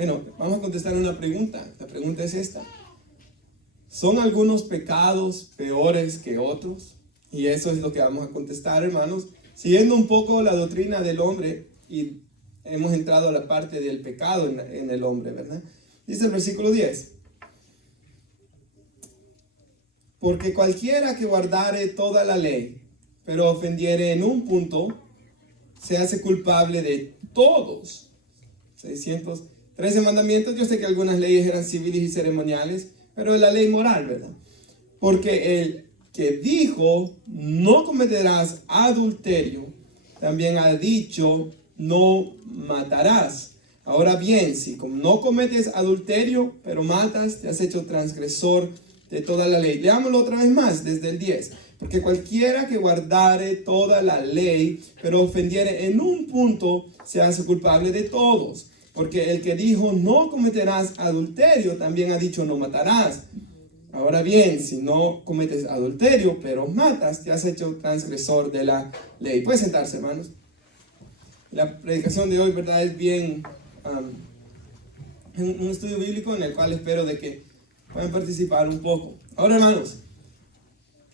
Bueno, vamos a contestar una pregunta. La pregunta es esta. ¿Son algunos pecados peores que otros? Y eso es lo que vamos a contestar, hermanos. Siguiendo un poco la doctrina del hombre, y hemos entrado a la parte del pecado en el hombre, ¿verdad? Dice el versículo 10. Porque cualquiera que guardare toda la ley, pero ofendiere en un punto, se hace culpable de todos. 613 mandamientos. Yo sé que algunas leyes eran civiles y ceremoniales, pero es la ley moral, ¿verdad? Porque el que dijo, no cometerás adulterio, también ha dicho, no matarás. Ahora bien, si no cometes adulterio, pero matas, te has hecho transgresor de toda la ley. Leámoslo otra vez más, desde el 10. Porque cualquiera que guardare toda la ley, pero ofendiere en un punto, se hace culpable de todos. Porque el que dijo, no cometerás adulterio, también ha dicho, no matarás. Ahora bien, si no cometes adulterio, pero matas, te has hecho transgresor de la ley. Pueden sentarse, hermanos. La predicación de hoy, ¿verdad? Es bien un estudio bíblico en el cual espero de que puedan participar un poco. Ahora, hermanos,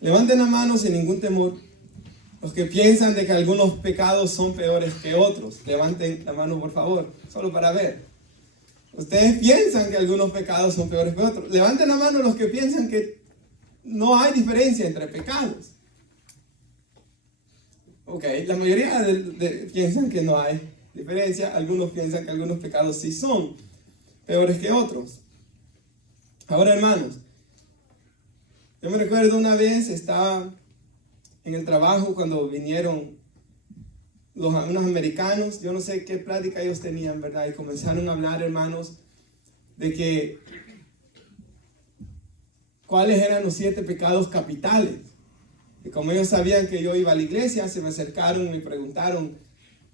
levanten la mano sin ningún temor. Los que piensan de que algunos pecados son peores que otros, levanten la mano, por favor, solo para ver. Ustedes piensan que algunos pecados son peores que otros. Levanten la mano los que piensan que no hay diferencia entre pecados. Ok, la mayoría piensan que no hay diferencia. Algunos piensan que algunos pecados sí son peores que otros. Ahora, hermanos, yo me recuerdo una vez, estaba en el trabajo cuando vinieron unos americanos. Yo no sé qué plática ellos tenían, ¿verdad? Y comenzaron a hablar, hermanos, de que cuáles eran los 7 pecados capitales. Y como ellos sabían que yo iba a la iglesia, se me acercaron y me preguntaron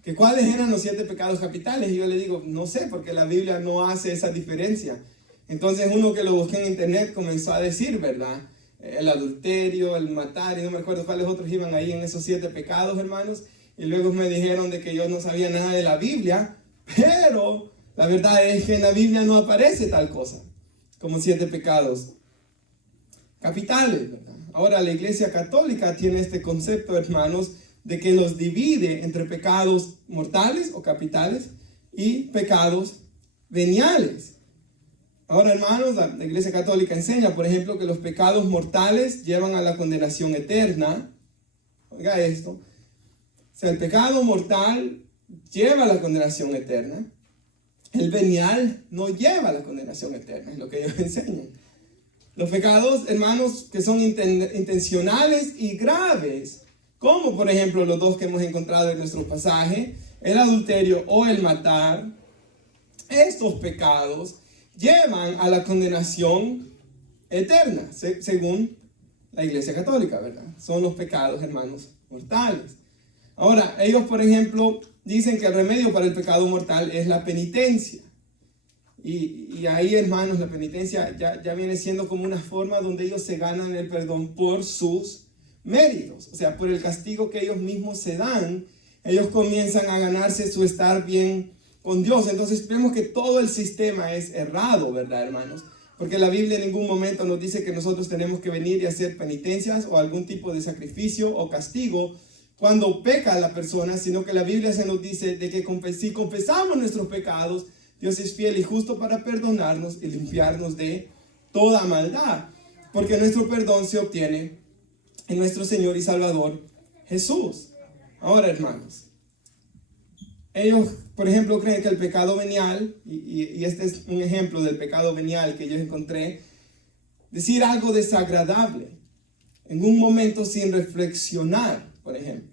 que cuáles eran los 7 pecados capitales. Y yo le digo, no sé, porque la Biblia no hace esa diferencia. Entonces uno que lo busqué en internet comenzó a decir, ¿verdad? El adulterio, el matar, y no me acuerdo cuáles otros iban ahí en esos 7 pecados, hermanos. Y luego me dijeron de que yo no sabía nada de la Biblia, pero la verdad es que en la Biblia no aparece tal cosa como 7 pecados capitales, ¿verdad? Ahora la Iglesia Católica tiene este concepto, hermanos, de que los divide entre pecados mortales o capitales y pecados veniales. Ahora, hermanos, la Iglesia Católica enseña, por ejemplo, que los pecados mortales llevan a la condenación eterna. Oiga esto. O sea, el pecado mortal lleva a la condenación eterna. El venial no lleva a la condenación eterna, es lo que ellos enseñan. Los pecados, hermanos, que son intencionales y graves, como por ejemplo los dos que hemos encontrado en nuestro pasaje, el adulterio o el matar, estos pecados llevan a la condenación eterna, según la Iglesia Católica, ¿verdad? Son los pecados, hermanos, mortales. Ahora, ellos, por ejemplo, dicen que el remedio para el pecado mortal es la penitencia. Y ahí, hermanos, la penitencia ya viene siendo como una forma donde ellos se ganan el perdón por sus méritos. O sea, por el castigo que ellos mismos se dan, ellos comienzan a ganarse su estar bien con Dios. Entonces vemos que todo el sistema es errado, ¿verdad, hermanos? Porque la Biblia en ningún momento nos dice que nosotros tenemos que venir y hacer penitencias o algún tipo de sacrificio o castigo cuando peca la persona, sino que la Biblia se nos dice de que si confesamos nuestros pecados, Dios es fiel y justo para perdonarnos y limpiarnos de toda maldad. Porque nuestro perdón se obtiene en nuestro Señor y Salvador Jesús. Ahora, hermanos, ellos, por ejemplo, creen que el pecado venial, y este es un ejemplo del pecado venial que yo encontré, decir algo desagradable en un momento sin reflexionar, por ejemplo,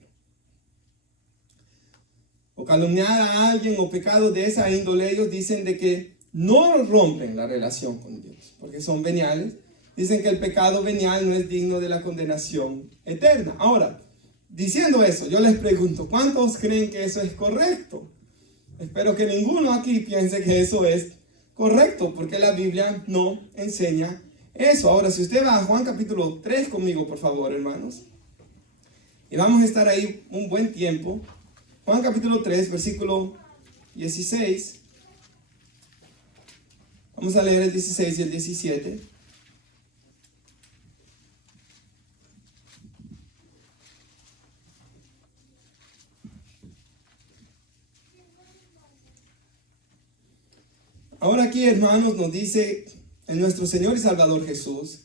o calumniar a alguien o pecados de esa índole. Ellos dicen de que no rompen la relación con Dios, porque son veniales. Dicen que el pecado venial no es digno de la condenación eterna. Ahora, diciendo eso, yo les pregunto, ¿cuántos creen que eso es correcto? Espero que ninguno aquí piense que eso es correcto, porque la Biblia no enseña eso. Ahora, si usted va a Juan capítulo 3 conmigo, por favor, hermanos, y vamos a estar ahí un buen tiempo. Juan capítulo 3, versículo 16. Vamos a leer el 16 y el 17. Ahora aquí, hermanos, nos dice en nuestro Señor y Salvador Jesús,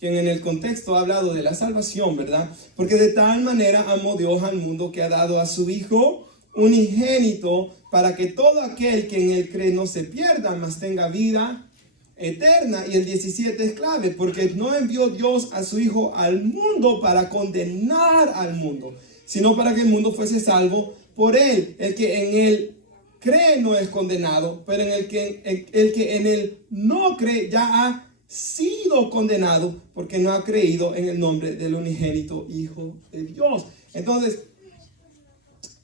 quien en el contexto ha hablado de la salvación, ¿verdad? Porque de tal manera amó Dios al mundo que ha dado a su Hijo unigénito para que todo aquel que en él cree no se pierda, mas tenga vida eterna. Y el 17 es clave, porque no envió Dios a su Hijo al mundo para condenar al mundo, sino para que el mundo fuese salvo por él. El que en él cree no es condenado, pero el que en él no cree ya ha sido condenado porque no ha creído en el nombre del unigénito Hijo de Dios. Entonces,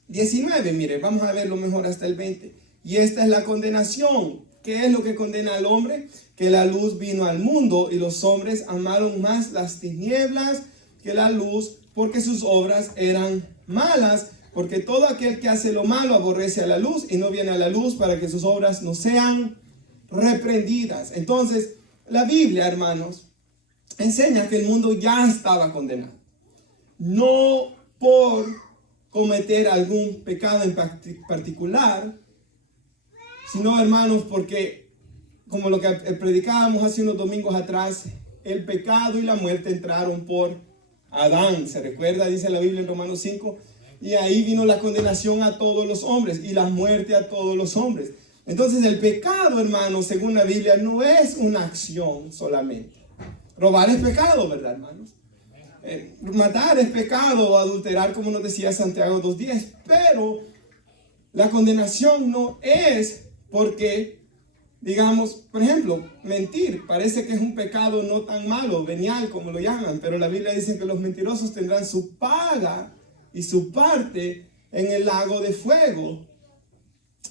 19, mire, vamos a verlo mejor hasta el 20. Y esta es la condenación. ¿Qué es lo que condena al hombre? Que la luz vino al mundo y los hombres amaron más las tinieblas que la luz, porque sus obras eran malas. Porque todo aquel que hace lo malo aborrece a la luz y no viene a la luz para que sus obras no sean reprendidas. Entonces, la Biblia, hermanos, enseña que el mundo ya estaba condenado. No por cometer algún pecado en particular, sino, hermanos, porque, como lo que predicábamos hace unos domingos atrás, el pecado y la muerte entraron por Adán. ¿Se recuerda? Dice la Biblia en Romanos 5. Y ahí vino la condenación a todos los hombres y la muerte a todos los hombres. Entonces el pecado, hermanos, según la Biblia, no es una acción solamente. Robar es pecado, ¿verdad, hermanos? Matar es pecado, o adulterar, como nos decía Santiago 2:10. Pero la condenación no es porque, digamos, por ejemplo, mentir. Parece que es un pecado no tan malo, venial, como lo llaman. Pero la Biblia dice que los mentirosos tendrán su paga y su parte en el lago de fuego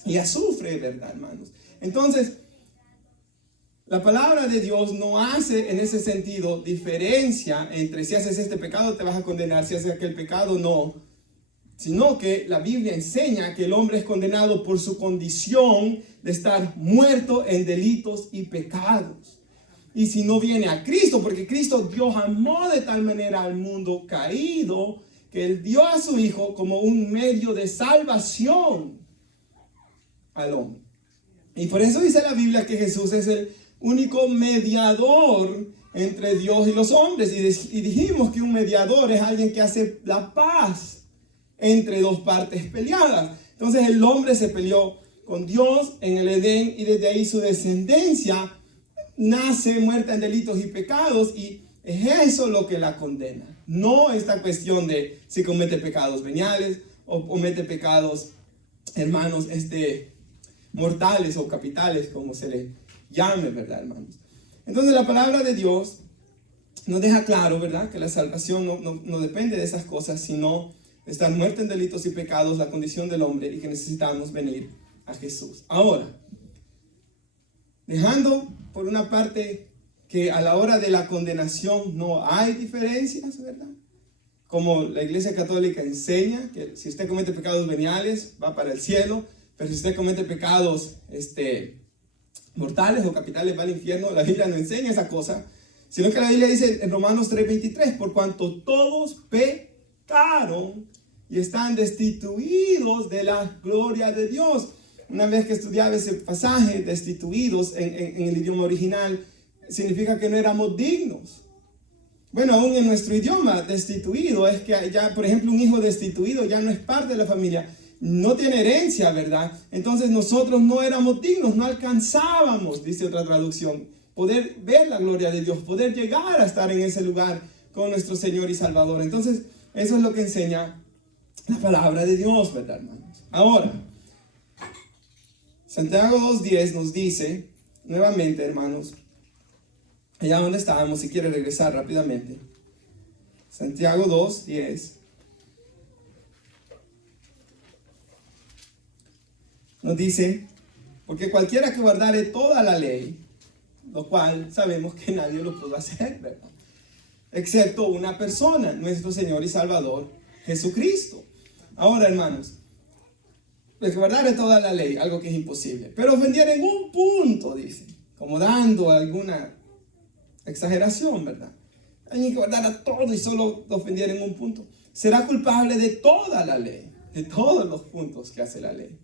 y azufre, ¿verdad, hermanos? Entonces, la palabra de Dios no hace en ese sentido diferencia entre si haces este pecado te vas a condenar, si haces aquel pecado no, sino que la Biblia enseña que el hombre es condenado por su condición de estar muerto en delitos y pecados. Y si no viene a Cristo, porque Cristo Dios amó de tal manera al mundo caído, que Él dio a su Hijo como un medio de salvación al hombre. Y por eso dice la Biblia que Jesús es el único mediador entre Dios y los hombres. Y dijimos que un mediador es alguien que hace la paz entre dos partes peleadas. Entonces el hombre se peleó con Dios en el Edén y desde ahí su descendencia nace muerta en delitos y pecados, y es eso lo que la condena. No esta cuestión de si comete pecados veniales o comete pecados, hermanos, mortales o capitales, como se le llame, ¿verdad, hermanos? Entonces la palabra de Dios nos deja claro, ¿verdad?, que la salvación no depende de esas cosas, sino de estar muerto en delitos y pecados, la condición del hombre, y que necesitamos venir a Jesús. Ahora, dejando por una parte que a la hora de la condenación no hay diferencias, ¿verdad? Como la Iglesia Católica enseña, que si usted comete pecados veniales, va para el cielo, pero si usted comete pecados mortales o capitales, va al infierno. La Biblia no enseña esa cosa, sino que la Biblia dice en Romanos 3:23, por cuanto todos pecaron y están destituidos de la gloria de Dios. Una vez que estudiaba ese pasaje, destituidos en el idioma original, significa que no éramos dignos. Bueno, aún en nuestro idioma, destituido es que ya, por ejemplo, un hijo destituido ya no es parte de la familia, no tiene herencia, ¿verdad? Entonces nosotros no éramos dignos, no alcanzábamos, dice otra traducción, poder ver la gloria de Dios, poder llegar a estar en ese lugar con nuestro Señor y Salvador. Entonces, eso es lo que enseña la palabra de Dios, ¿verdad, hermanos? Ahora, Santiago 2:10 nos dice, nuevamente, hermanos, allá donde estábamos, si quiere regresar rápidamente. Santiago 2:10 nos dice, porque cualquiera que guardare toda la ley, lo cual sabemos que nadie lo pudo hacer, ¿verdad?, excepto una persona, nuestro Señor y Salvador, Jesucristo. Ahora, hermanos, pues guardare toda la ley, algo que es imposible, pero ofendiera en un punto, dice, como dando alguna exageración, ¿verdad? Alguien que guardara todo y solo ofendiera en un punto, será culpable de toda la ley, de todos los puntos que hace la ley.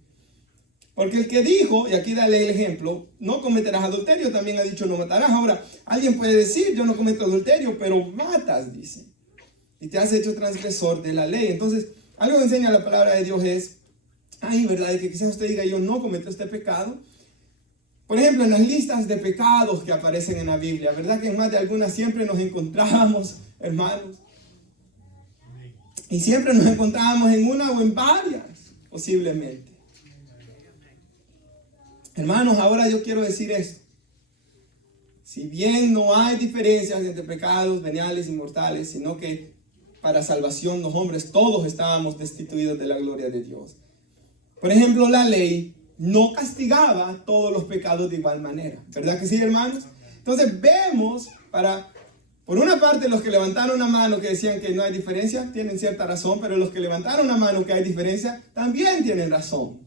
Porque el que dijo, y aquí dale el ejemplo, no cometerás adulterio, también ha dicho no matarás. Ahora, alguien puede decir, yo no cometo adulterio, pero matas, dice, y te has hecho transgresor de la ley. Entonces, algo que enseña la palabra de Dios es, ¿verdad? Y que quizás usted diga, yo no cometo este pecado. Por ejemplo, en las listas de pecados que aparecen en la Biblia, ¿verdad? Que en más de algunas siempre nos encontramos, hermanos. Y siempre nos encontramos en una o en varias, posiblemente. Hermanos, ahora yo quiero decir esto. Si bien no hay diferencias entre pecados veniales y mortales, sino que para salvación los hombres todos estábamos destituidos de la gloria de Dios. Por ejemplo, la ley no castigaba todos los pecados de igual manera. ¿Verdad que sí, hermanos? Entonces vemos, por una parte, los que levantaron la mano que decían que no hay diferencia, tienen cierta razón, pero los que levantaron la mano que hay diferencia, también tienen razón.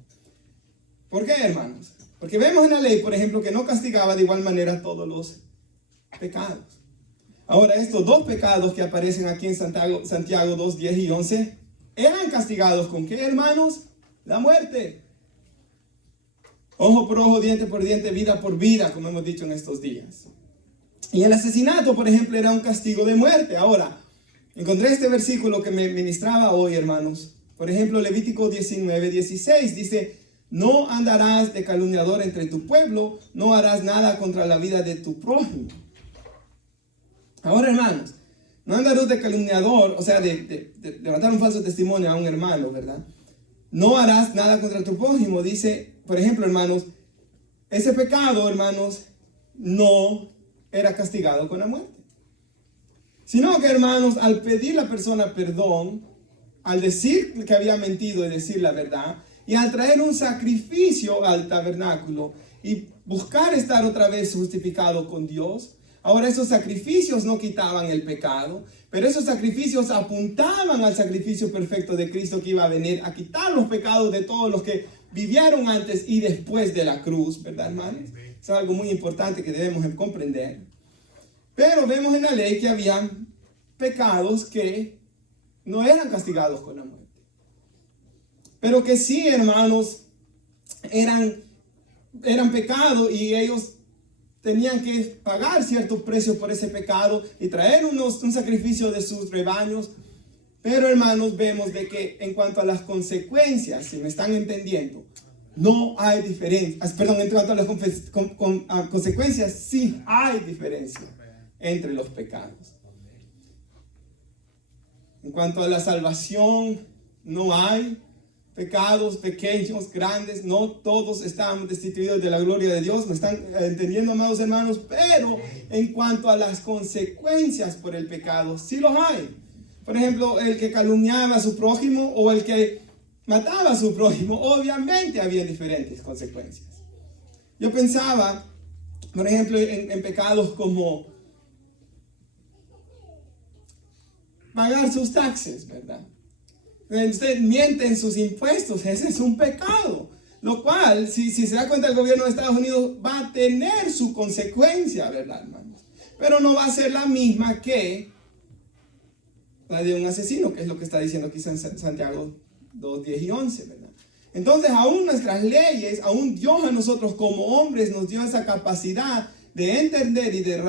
¿Por qué, hermanos? Porque vemos en la ley, por ejemplo, que no castigaba de igual manera todos los pecados. Ahora, estos dos pecados que aparecen aquí en Santiago 2, 10 y 11, eran castigados ¿con qué, hermanos? La muerte. Ojo por ojo, diente por diente, vida por vida, como hemos dicho en estos días. Y el asesinato, por ejemplo, era un castigo de muerte. Ahora, encontré este versículo que me ministraba hoy, hermanos. Por ejemplo, Levítico 19, 16, dice, no andarás de calumniador entre tu pueblo, no harás nada contra la vida de tu prójimo. Ahora, hermanos, no andarás de calumniador, o sea, de levantar un falso testimonio a un hermano, ¿verdad? No harás nada contra tu prójimo. Dice, por ejemplo, hermanos, ese pecado, hermanos, no era castigado con la muerte. Sino que, hermanos, al pedir la persona perdón, al decir que había mentido y decir la verdad, y al traer un sacrificio al tabernáculo y buscar estar otra vez justificado con Dios, ahora esos sacrificios no quitaban el pecado, pero esos sacrificios apuntaban al sacrificio perfecto de Cristo que iba a venir a quitar los pecados de todos los que vivieron antes y después de la cruz, ¿verdad, hermanos? Es algo muy importante que debemos comprender. Pero vemos en la ley que había pecados que no eran castigados con la muerte. Pero que sí, hermanos, eran pecados y ellos tenían que pagar cierto precio por ese pecado y traer un sacrificio de sus rebaños. Pero, hermanos, vemos de que en cuanto a las consecuencias, si me están entendiendo, no hay diferencia. Perdón, en cuanto a las consecuencias, sí hay diferencia entre los pecados. En cuanto a la salvación, no hay pecados pequeños, grandes, no todos estamos destituidos de la gloria de Dios, ¿me están entendiendo, amados hermanos? Pero en cuanto a las consecuencias por el pecado, sí los hay. Por ejemplo, el que calumniaba a su prójimo o el que mataba a su prójimo, obviamente había diferentes consecuencias. Yo pensaba, por ejemplo, en pecados como pagar sus taxes, ¿verdad? Usted miente en sus impuestos, ese es un pecado. Lo cual, si se da cuenta, el gobierno de Estados Unidos va a tener su consecuencia, ¿verdad, hermanos? Pero no va a ser la misma que la de un asesino, que es lo que está diciendo aquí en Santiago 2, 10 y 11, ¿verdad? Entonces, aún nuestras leyes, aún Dios a nosotros como hombres nos dio esa capacidad de entender y de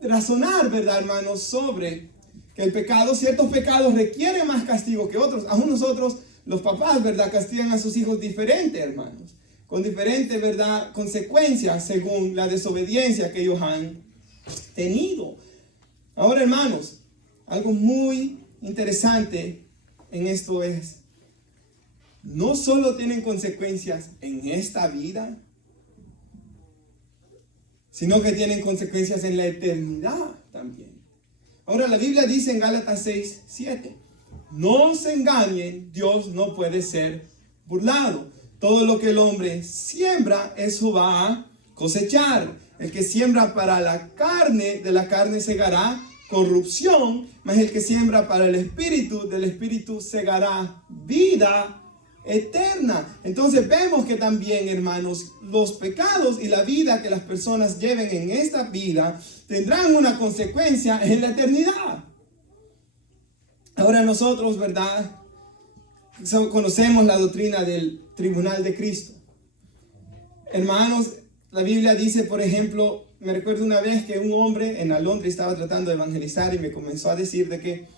razonar, ¿verdad, hermanos? Sobre que el pecado, ciertos pecados requieren más castigo que otros. Aún nosotros, los papás, ¿verdad?, castigan a sus hijos diferente, hermanos, con diferentes, ¿verdad?, consecuencias según la desobediencia que ellos han tenido. Ahora, hermanos, algo muy interesante en esto es, no solo tienen consecuencias en esta vida, sino que tienen consecuencias en la eternidad también. Ahora, la Biblia dice en Gálatas 6, 7, no se engañen, Dios no puede ser burlado. Todo lo que el hombre siembra, eso va a cosechar. El que siembra para la carne, de la carne segará corrupción, mas el que siembra para el espíritu, del espíritu segará vida eterna. Entonces vemos que también, hermanos, los pecados y la vida que las personas lleven en esta vida tendrán una consecuencia en la eternidad. Ahora nosotros, ¿verdad?, conocemos la doctrina del tribunal de Cristo. Hermanos, la Biblia dice, por ejemplo, me recuerdo una vez que un hombre en Londres estaba tratando de evangelizar y me comenzó a decir de que,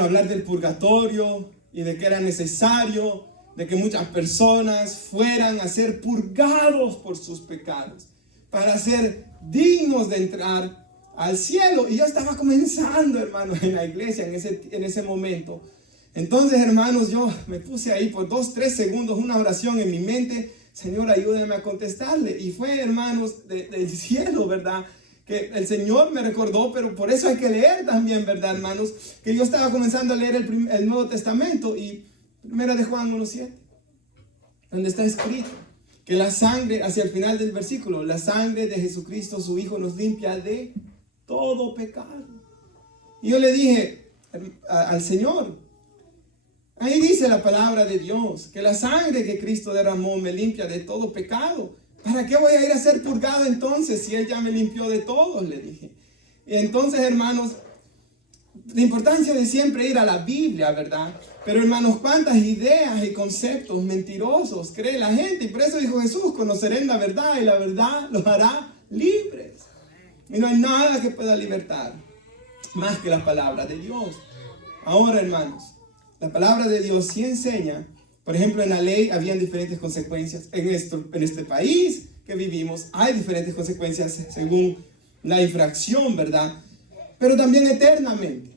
hablar del purgatorio y de que era necesario de que muchas personas fueran a ser purgados por sus pecados para ser dignos de entrar al cielo. Y yo estaba comenzando, hermanos, en la iglesia en ese momento. Entonces, hermanos, yo me puse ahí por 2-3 segundos una oración en mi mente. Señor, ayúdame a contestarle. Y fue, hermanos, del cielo, ¿verdad?, que el Señor me recordó, pero por eso hay que leer también, ¿verdad, hermanos? Que yo estaba comenzando a leer el Nuevo Testamento y 1 de Juan 1:7, donde está escrito que la sangre, hacia el final del versículo, la sangre de Jesucristo, su Hijo, nos limpia de todo pecado. Y yo le dije al Señor, ahí dice la palabra de Dios, que la sangre que Cristo derramó me limpia de todo pecado. ¿Para qué voy a ir a ser purgado entonces si Él ya me limpió de todos? Le dije. Y entonces, hermanos, la importancia de siempre ir a la Biblia, ¿verdad? Pero, hermanos, cuántas ideas y conceptos mentirosos cree la gente. Y por eso dijo Jesús, conocerán la verdad y la verdad los hará libres. Y no hay nada que pueda libertar más que la palabra de Dios. Ahora, hermanos, la palabra de Dios sí enseña. Por ejemplo, en la ley habían diferentes consecuencias. En este país que vivimos hay diferentes consecuencias según la infracción, ¿verdad? Pero también eternamente.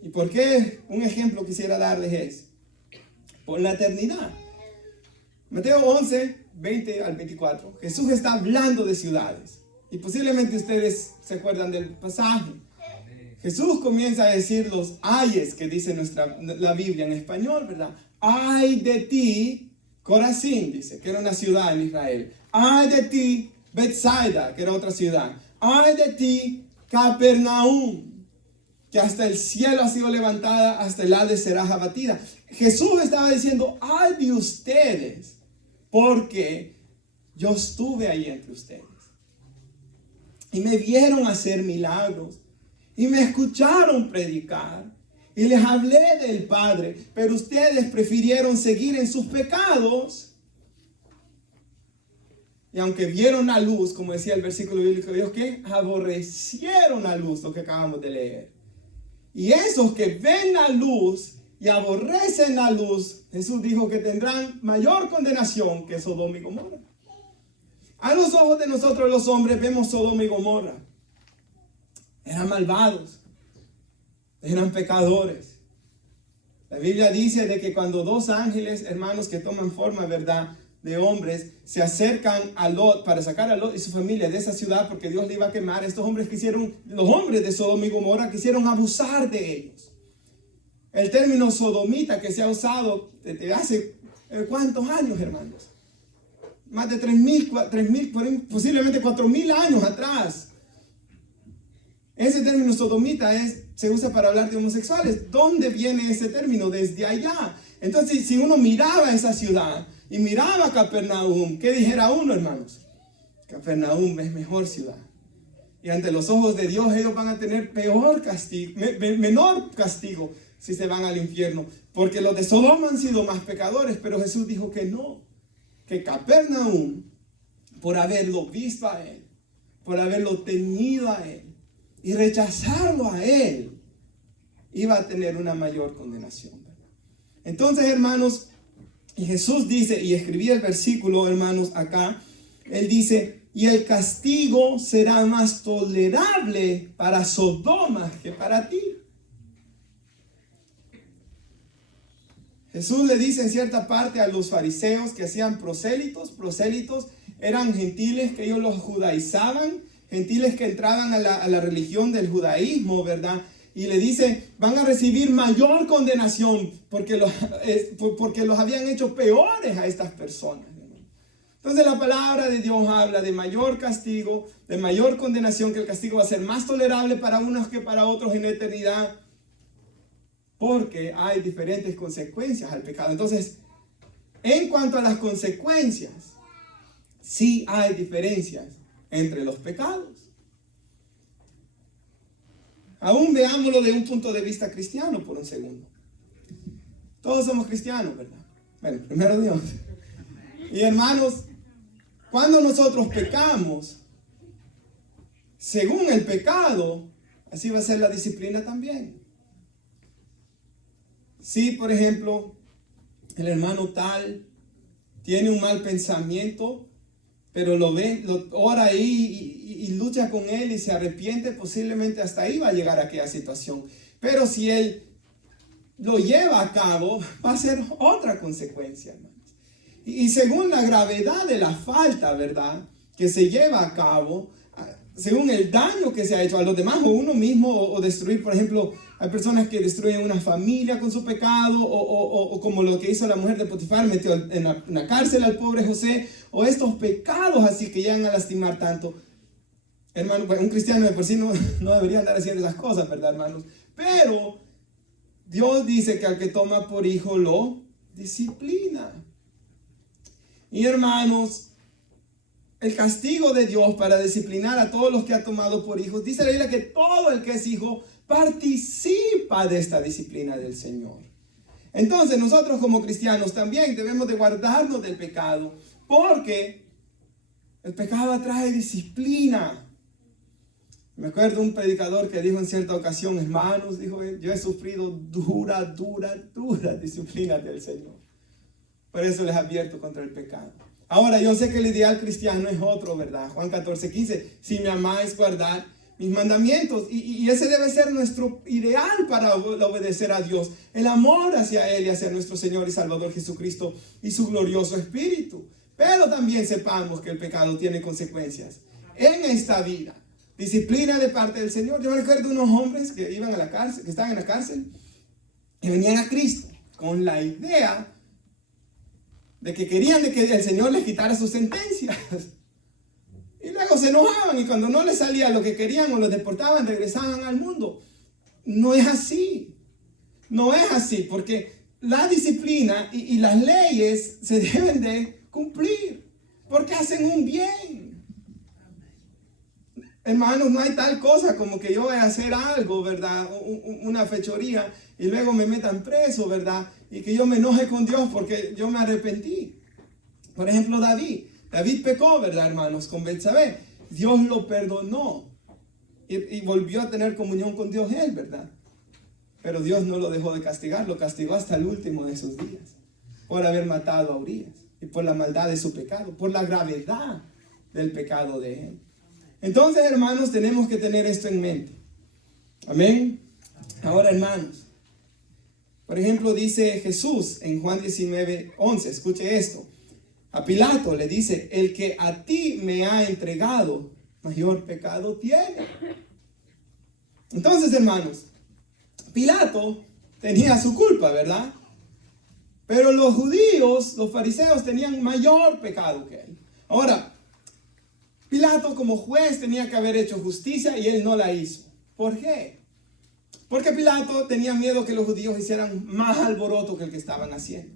¿Y por qué? Un ejemplo quisiera darles es por la eternidad. Mateo 11, 20 al 24. Jesús está hablando de ciudades. Y posiblemente ustedes se acuerdan del pasaje. Jesús comienza a decir los ayes que dice la Biblia en español, ¿verdad? Ay de ti, Corazín, dice, que era una ciudad en Israel. Ay de ti, Bethsaida, que era otra ciudad. Ay de ti, Capernaum, que hasta el cielo ha sido levantada, hasta el Hades será abatida. Jesús estaba diciendo, ay de ustedes, porque yo estuve ahí entre ustedes. Y me vieron hacer milagros, y me escucharon predicar. Y les hablé del Padre, pero ustedes prefirieron seguir en sus pecados. Y aunque vieron la luz, como decía el versículo bíblico, ellos que aborrecieron la luz, lo que acabamos de leer. Y esos que ven la luz y aborrecen la luz, Jesús dijo que tendrán mayor condenación que Sodoma y Gomorra. A los ojos de nosotros los hombres vemos Sodoma y Gomorra. Eran malvados. Eran pecadores. La Biblia dice de que cuando dos ángeles, hermanos, que toman forma, ¿verdad?, de hombres, se acercan a Lot para sacar a Lot y su familia de esa ciudad porque Dios le iba a quemar, los hombres de Sodoma y Gomorra quisieron abusar de ellos. El término sodomita que se ha usado desde hace ¿cuántos años, hermanos? Más de 3.000, posiblemente 4.000 años atrás. Ese término sodomita se usa para hablar de homosexuales. ¿Dónde viene ese término? Desde allá. Entonces, si uno miraba esa ciudad y miraba Capernaum, ¿qué dijera uno, hermanos? Capernaum es mejor ciudad. Y ante los ojos de Dios ellos van a tener menor castigo si se van al infierno. Porque los de Sodoma han sido más pecadores, pero Jesús dijo que no. Que Capernaum, por haberlo visto a Él, por haberlo tenido a Él, y rechazarlo a Él, iba a tener una mayor condenación. Entonces, hermanos, y Jesús dice, y escribí el versículo, hermanos, acá, Él dice, y el castigo será más tolerable para Sodoma que para ti. Jesús le dice en cierta parte a los fariseos que hacían prosélitos eran gentiles que ellos los judaizaban, gentiles que entraban a la religión del judaísmo, ¿verdad? Y le dice, van a recibir mayor condenación porque los habían hecho peores a estas personas. Entonces la palabra de Dios habla de mayor castigo, de mayor condenación, que el castigo va a ser más tolerable para unos que para otros en la eternidad. porque hay diferentes consecuencias al pecado. Entonces, en cuanto a las consecuencias, sí hay diferencias entre los pecados. Aún veámoslo de un punto de vista cristiano por un segundo. Todos somos cristianos, ¿verdad? Bueno, primero Dios. Y hermanos, cuando nosotros pecamos, según el pecado, así va a ser la disciplina también. Si, por ejemplo, el hermano tal tiene un mal pensamiento, pero lo ve, ora ahí y lucha con él y se arrepiente, posiblemente hasta ahí va a llegar a aquella situación. Pero si él lo lleva a cabo, va a ser otra consecuencia, hermanos. Y según la gravedad de la falta, ¿verdad?, que se lleva a cabo, según el daño que se ha hecho a los demás o uno mismo, o destruir, por ejemplo, hay personas que destruyen una familia con su pecado, o como lo que hizo la mujer de Potifar, metió en la cárcel al pobre José, o estos pecados así que llegan a lastimar tanto. Hermano, pues, un cristiano de por sí no debería andar haciendo esas cosas, ¿verdad, hermanos? Pero Dios dice que al que toma por hijo lo disciplina. Y hermanos, el castigo de Dios para disciplinar a todos los que ha tomado por hijos, dice la Biblia que todo el que es hijo participa de esta disciplina del Señor. Entonces nosotros como cristianos también debemos de guardarnos del pecado, porque el pecado trae disciplina. Me acuerdo de un predicador que dijo en cierta ocasión: hermanos, dijo, yo he sufrido dura disciplina del Señor. Por eso les advierto contra el pecado. Ahora, yo sé que el ideal cristiano es otro, ¿verdad? Juan 14:15, si me amáis, guardad mis mandamientos. Y ese debe ser nuestro ideal para obedecer a Dios. El amor hacia Él y hacia nuestro Señor y Salvador Jesucristo y su glorioso Espíritu. Pero también sepamos que el pecado tiene consecuencias en esta vida. Disciplina de parte del Señor. Yo me recuerdo de unos hombres que iban a la cárcel, que estaban en la cárcel y venían a Cristo con la idea de que querían de que el Señor les quitara sus sentencias. Y luego se enojaban y cuando no les salía lo que querían o los deportaban, regresaban al mundo. No es así. No es así, porque la disciplina y las leyes se deben de cumplir, porque hacen un bien. Hermanos, no hay tal cosa como que yo voy a hacer algo, ¿verdad? Una fechoría y luego me metan preso, ¿verdad? Y que yo me enoje con Dios porque yo me arrepentí. Por ejemplo, David pecó, ¿verdad, hermanos? Con Betsabé. Dios lo perdonó y volvió a tener comunión con Dios él, ¿verdad? Pero Dios no lo dejó de castigar, lo castigó hasta el último de sus días por haber matado a Urías y por la maldad de su pecado, por la gravedad del pecado de él. Entonces, hermanos, tenemos que tener esto en mente. Amén. Ahora, hermanos, por ejemplo, dice Jesús en Juan 19:11, escuche esto. A Pilato le dice: el que a ti me ha entregado, mayor pecado tiene. Entonces, hermanos, Pilato tenía su culpa, ¿verdad? Pero los judíos, los fariseos, tenían mayor pecado que él. Ahora, Pilato como juez tenía que haber hecho justicia y él no la hizo. ¿Por qué? Porque Pilato tenía miedo que los judíos hicieran más alboroto que el que estaban haciendo.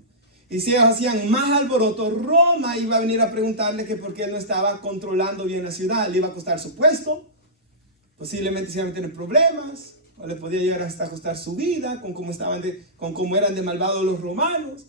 Y si ellos hacían más alboroto, Roma iba a venir a preguntarle que por qué él no estaba controlando bien la ciudad. Le iba a costar su puesto, posiblemente se iban a tener problemas, o le podía llegar hasta costar su vida con cómo eran de malvados los romanos.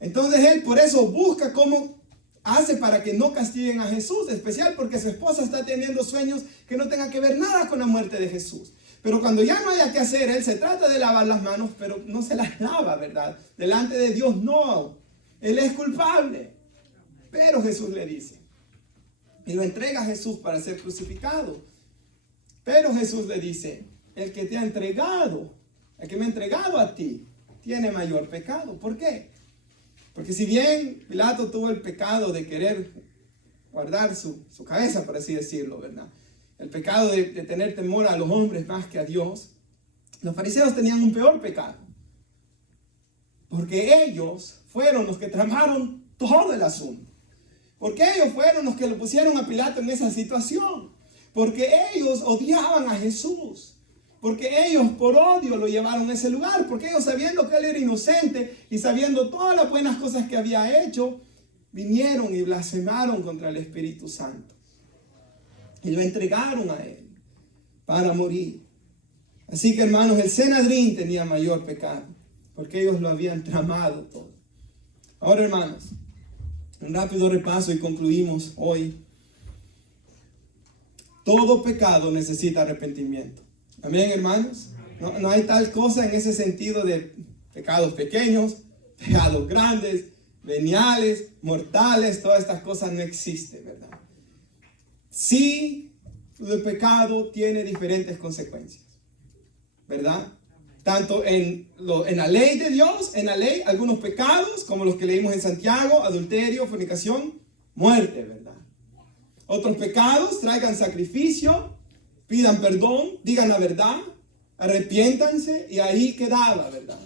Entonces él por eso busca cómo hace para que no castiguen a Jesús, especial porque su esposa está teniendo sueños que no tengan que ver nada con la muerte de Jesús. Pero cuando ya no haya que hacer, él se trata de lavar las manos, pero no se las lava, ¿verdad? Delante de Dios no. Él es culpable. Pero Jesús le dice, y lo entrega a Jesús para ser crucificado. Pero Jesús le dice: el que te ha entregado, el que me ha entregado a ti, tiene mayor pecado. ¿Por qué? Porque si bien Pilato tuvo el pecado de querer guardar su cabeza, por así decirlo, ¿verdad? El pecado de tener temor a los hombres más que a Dios, los fariseos tenían un peor pecado. Porque ellos fueron los que tramaron todo el asunto. Porque ellos fueron los que lo pusieron a Pilato en esa situación. Porque ellos odiaban a Jesús. Porque ellos por odio lo llevaron a ese lugar, porque ellos sabiendo que él era inocente y sabiendo todas las buenas cosas que había hecho, vinieron y blasfemaron contra el Espíritu Santo. Y lo entregaron a él para morir. Así que hermanos, el Sanedrín tenía mayor pecado, porque ellos lo habían tramado todo. Ahora hermanos, un rápido repaso y concluimos hoy. Todo pecado necesita arrepentimiento. Amén, hermanos. No hay tal cosa en ese sentido de pecados pequeños, pecados grandes, veniales, mortales. Todas estas cosas no existen, ¿verdad? Sí, el pecado tiene diferentes consecuencias, ¿verdad? Tanto en la ley de Dios, en la ley, algunos pecados, como los que leímos en Santiago, adulterio, fornicación, muerte, ¿verdad? Otros pecados traigan sacrificio, pidan perdón, digan la verdad, arrepiéntanse y ahí quedaba, ¿verdad?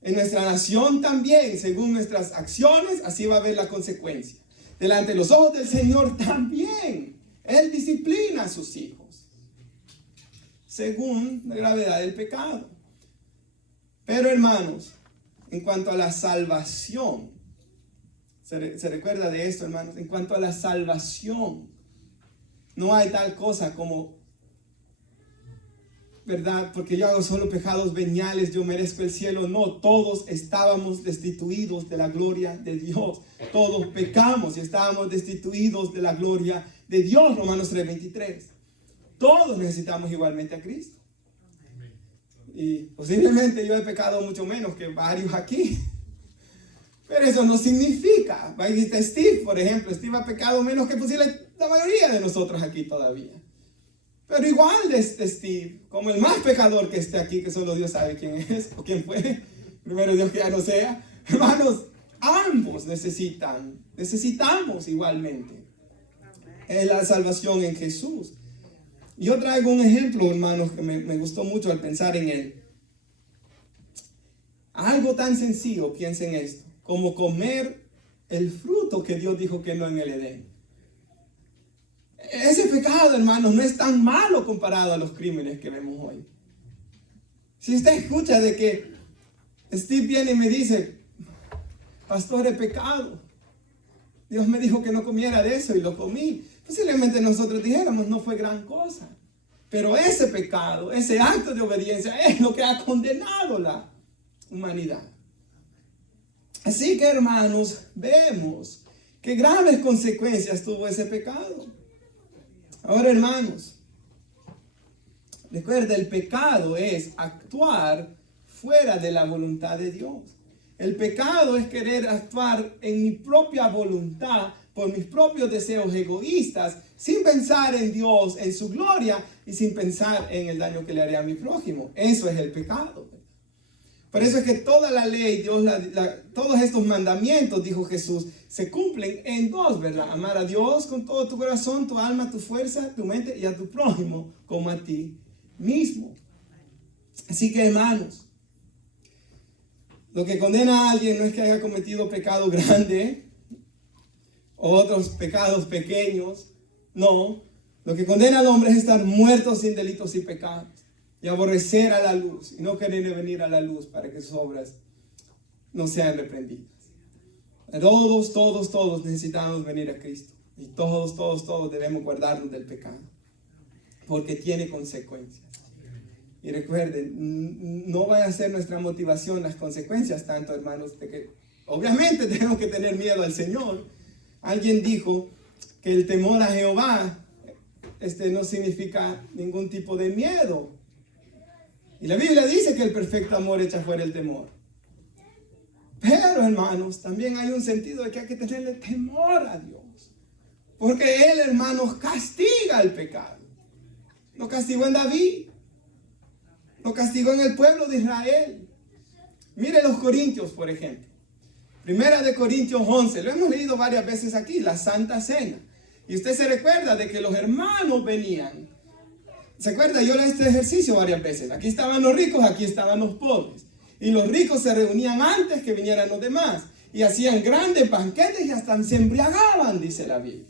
En nuestra nación también, según nuestras acciones, así va a haber la consecuencia. Delante de los ojos del Señor también, Él disciplina a sus hijos, según la gravedad del pecado. Pero hermanos, en cuanto a la salvación, ¿se recuerda de esto, hermanos? En cuanto a la salvación, no hay tal cosa como, ¿verdad? Porque yo hago solo pecados veniales, yo merezco el cielo. No, todos estábamos destituidos de la gloria de Dios. Todos pecamos y estábamos destituidos de la gloria de Dios. Romanos 3:23. Todos necesitamos igualmente a Cristo. Y posiblemente yo he pecado mucho menos que varios aquí. Pero eso no significa. Ahí está Steve, por ejemplo. Steve ha pecado menos que posible la mayoría de nosotros aquí todavía. Pero igual de Steve, como el más pecador que esté aquí, que solo Dios sabe quién es o quién fue, primero Dios que ya no sea, hermanos, ambos necesitamos igualmente la salvación en Jesús. Yo traigo un ejemplo, hermanos, que me gustó mucho al pensar en él. Algo tan sencillo, piensen esto, como comer el fruto que Dios dijo que no en el Edén. Ese pecado, hermanos, no es tan malo comparado a los crímenes que vemos hoy. Si usted escucha de que Steve viene y me dice, pastor, he pecado, Dios me dijo que no comiera de eso y lo comí, posiblemente nosotros dijéramos, no fue gran cosa. Pero ese pecado, ese acto de obediencia es lo que ha condenado la humanidad. Así que, hermanos, vemos qué graves consecuencias tuvo ese pecado. Ahora, hermanos, recuerda, el pecado es actuar fuera de la voluntad de Dios. El pecado es querer actuar en mi propia voluntad, por mis propios deseos egoístas, sin pensar en Dios, en su gloria y sin pensar en el daño que le haré a mi prójimo. Eso es el pecado. Por eso es que toda la ley, todos estos mandamientos, dijo Jesús, se cumplen en dos, ¿verdad? Amar a Dios con todo tu corazón, tu alma, tu fuerza, tu mente y a tu prójimo como a ti mismo. Así que, hermanos, lo que condena a alguien no es que haya cometido pecado grande o otros pecados pequeños. No, lo que condena al hombre es estar muerto sin delitos y pecados. Y aborrecer a la luz y no querer venir a la luz para que sus obras no sean reprendidas. Todos necesitamos venir a Cristo. Y todos debemos guardarnos del pecado. Porque tiene consecuencias. Y recuerden, no va a ser nuestra motivación las consecuencias tanto, hermanos, de que obviamente tenemos que tener miedo al Señor. Alguien dijo que el temor a Jehová no significa ningún tipo de miedo. Y la Biblia dice que el perfecto amor echa fuera el temor. Pero, hermanos, también hay un sentido de que hay que tenerle temor a Dios. Porque Él, hermanos, castiga el pecado. Lo castigó en David. Lo castigó en el pueblo de Israel. Mire los Corintios, por ejemplo. Primera de Corintios 11. Lo hemos leído varias veces aquí, la Santa Cena. Y usted se recuerda de que los hermanos venían. ¿Se acuerda? Yo leí este ejercicio varias veces. Aquí estaban los ricos, aquí estaban los pobres. Y los ricos se reunían antes que vinieran los demás. Y hacían grandes banquetes y hasta se embriagaban, dice la Biblia.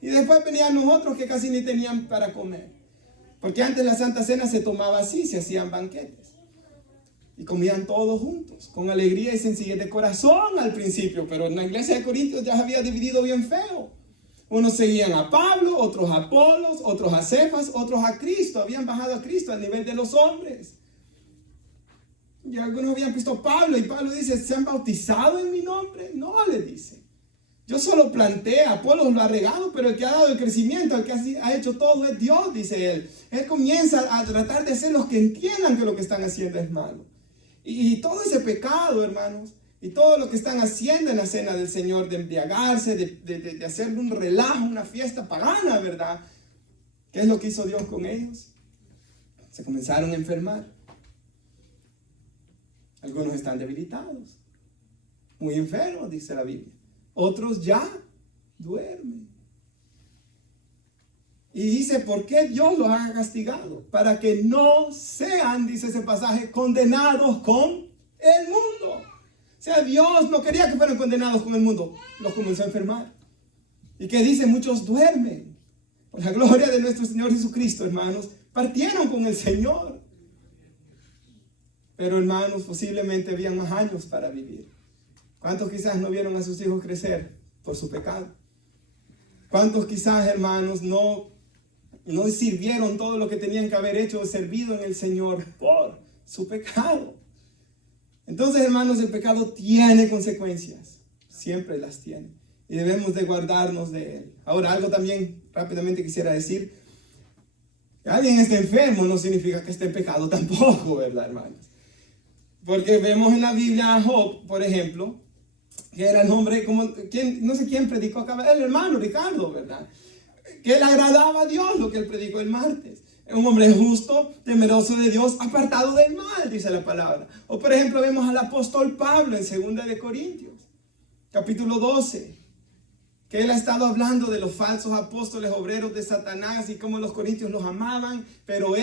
Y después venían los otros que casi ni tenían para comer. Porque antes la Santa Cena se tomaba así, se hacían banquetes. Y comían todos juntos, con alegría y sencillez de corazón al principio. Pero en la iglesia de Corintios ya se había dividido bien feo. Unos seguían a Pablo, otros a Apolos, otros a Cefas, otros a Cristo. Habían bajado a Cristo al nivel de los hombres. Y algunos habían visto a Pablo, y Pablo dice, ¿se han bautizado en mi nombre? No, le dice. Yo solo planté, Apolos lo ha regado, pero el que ha dado el crecimiento, el que ha hecho todo es Dios, dice él. Él comienza a tratar de hacer los que entiendan que lo que están haciendo es malo. Y todo ese pecado, hermanos, y todo lo que están haciendo en la cena del Señor, de embriagarse, de hacerle un relajo, una fiesta pagana, ¿verdad? ¿Qué es lo que hizo Dios con ellos? Se comenzaron a enfermar. Algunos están debilitados, muy enfermos, dice la Biblia. Otros ya duermen. Y dice, ¿por qué Dios los ha castigado? Para que no sean, dice ese pasaje, condenados con el mundo. O sea, Dios no quería que fueran condenados con el mundo. Los comenzó a enfermar. Y que dice, muchos duermen. Por la gloria de nuestro Señor Jesucristo, hermanos, partieron con el Señor. Pero, hermanos, posiblemente habían más años para vivir. ¿Cuántos quizás no vieron a sus hijos crecer por su pecado? ¿Cuántos quizás, hermanos, no sirvieron todo lo que tenían que haber hecho o servido en el Señor por su pecado? Entonces, hermanos, el pecado tiene consecuencias. Siempre las tiene. Y debemos de guardarnos de él. Ahora, algo también rápidamente quisiera decir. Que alguien esté enfermo no significa que esté en pecado tampoco, ¿verdad, hermanos? Porque vemos en la Biblia a Job, por ejemplo, que era el hombre, no sé quién predicó acá, el hermano Ricardo, ¿verdad? Que le agradaba a Dios lo que él predicó el martes. Un hombre justo, temeroso de Dios, apartado del mal, dice la palabra. O por ejemplo vemos al apóstol Pablo en 2 de Corintios, capítulo 12. Que él ha estado hablando de los falsos apóstoles obreros de Satanás y cómo los corintios los amaban, pero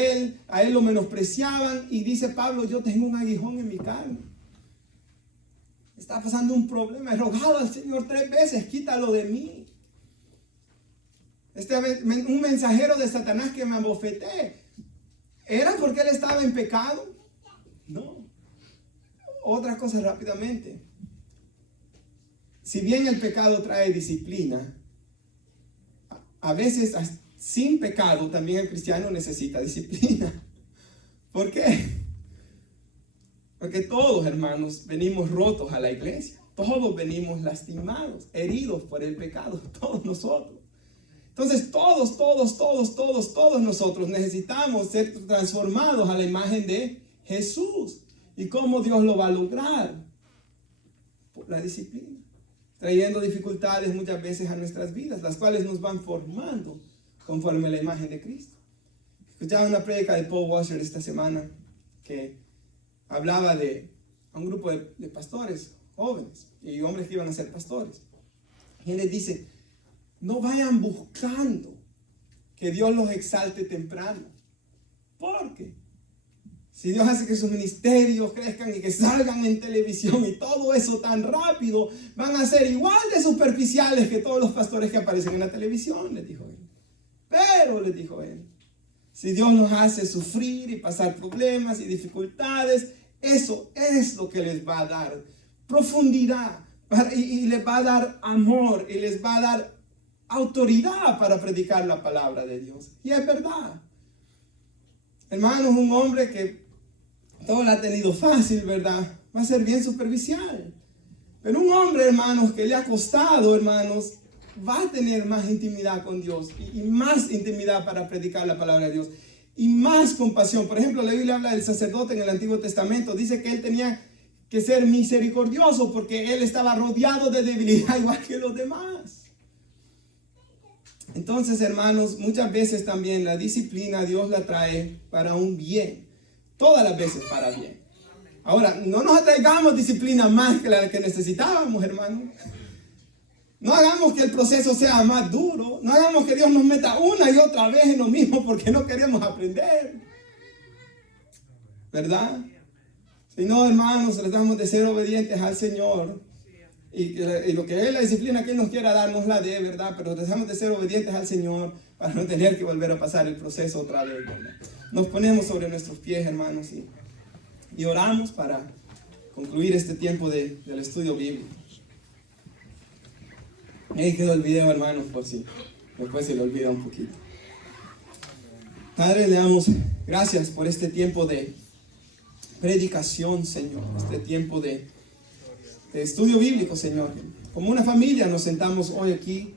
a él lo menospreciaban. Y dice Pablo, yo tengo un aguijón en mi carne. Está pasando un problema. He rogado al Señor 3 veces, quítalo de mí. Un mensajero de Satanás que me abofeté. ¿Era porque él estaba en pecado? No. Otra cosa rápidamente. Si bien el pecado trae disciplina, a veces sin pecado también el cristiano necesita disciplina. ¿Por qué? Porque todos, hermanos, venimos rotos a la iglesia. Todos venimos lastimados, heridos por el pecado, todos nosotros. Entonces todos nosotros necesitamos ser transformados a la imagen de Jesús. ¿Y cómo Dios lo va a lograr? Por la disciplina. Trayendo dificultades muchas veces a nuestras vidas, las cuales nos van formando conforme a la imagen de Cristo. Escuchaba una prédica de Paul Washer esta semana que hablaba a un grupo de pastores jóvenes y hombres que iban a ser pastores. Y él les dice, no vayan buscando que Dios los exalte temprano. ¿Por qué? Si Dios hace que sus ministerios crezcan y que salgan en televisión y todo eso tan rápido, van a ser igual de superficiales que todos los pastores que aparecen en la televisión, les dijo él. Pero, les dijo él, si Dios nos hace sufrir y pasar problemas y dificultades, eso es lo que les va a dar profundidad y les va a dar amor y les va a dar autoridad para predicar la palabra de Dios. Y es verdad. Hermanos, un hombre que todo lo ha tenido fácil, ¿verdad? Va a ser bien superficial. Pero un hombre, hermanos, que le ha costado, hermanos, va a tener más intimidad con Dios y más intimidad para predicar la palabra de Dios y más compasión. Por ejemplo, la Biblia habla del sacerdote en el Antiguo Testamento. Dice que él tenía que ser misericordioso porque él estaba rodeado de debilidad igual que los demás. Entonces, hermanos, muchas veces también la disciplina Dios la trae para un bien. Todas las veces para bien. Ahora, no nos atraigamos disciplina más que la que necesitábamos, hermanos. No hagamos que el proceso sea más duro. No hagamos que Dios nos meta una y otra vez en lo mismo porque no queremos aprender. ¿Verdad? Si no, hermanos, tratamos de ser obedientes al Señor. Y lo que es la disciplina que Él nos quiera dar, nos la dé, ¿verdad? Pero tratamos de ser obedientes al Señor para no tener que volver a pasar el proceso otra vez, ¿verdad? Nos ponemos sobre nuestros pies, hermanos, y oramos para concluir este tiempo del estudio bíblico. Ahí quedó el video, hermanos, por si después se le olvida un poquito. Padre, le damos gracias por este tiempo de predicación, Señor, este tiempo de estudio bíblico, Señor. Como una familia nos sentamos hoy aquí